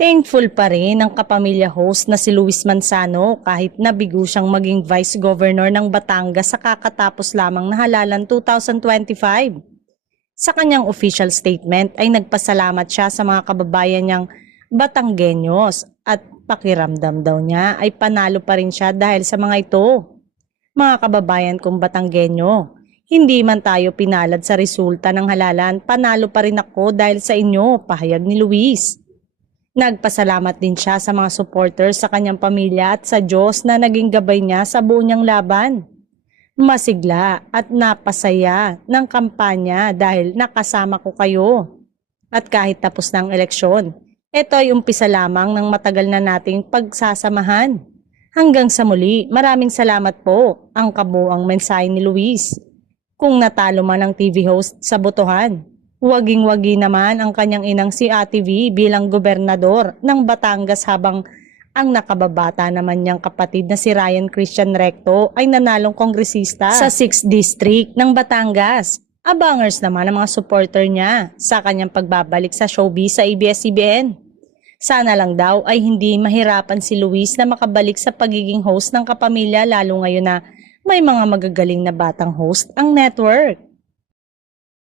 Thankful pa rin ang kapamilya host na si Luis Manzano kahit nabigo siyang maging Vice Governor ng Batangas sa kakatapos lamang na halalan 2025. Sa kanyang official statement ay nagpasalamat siya sa mga kababayan niyang Batanggenyos at pakiramdam daw niya ay panalo pa rin siya dahil sa mga ito. Mga kababayan kong Batanggenyo, hindi man tayo pinalad sa resulta ng halalan, panalo pa rin ako dahil sa inyo, pahayag ni Luis. Nagpasalamat din siya sa mga supporters sa kanyang pamilya at sa Diyos na naging gabay niya sa buo niyang laban. Masigla at napasaya ng kampanya dahil nakasama ko kayo. At kahit tapos na ang eleksyon, ito ay umpisa lamang ng matagal na nating pagsasamahan. Hanggang sa muli, maraming salamat po, ang kabuuang mensahe ni Luis. Kung natalo man ang TV host sa botohan, waging-wagi naman ang kanyang inang si Ate V bilang gobernador ng Batangas habang ang nakababata naman niyang kapatid na si Ryan Christian Recto ay nanalong kongresista sa 6th District ng Batangas. Abangers naman ang mga supporter niya sa kanyang pagbabalik sa showbiz sa ABS-CBN. Sana lang daw ay hindi mahirapan si Luis na makabalik sa pagiging host ng kapamilya lalo ngayon na may mga magagaling na batang host ang network.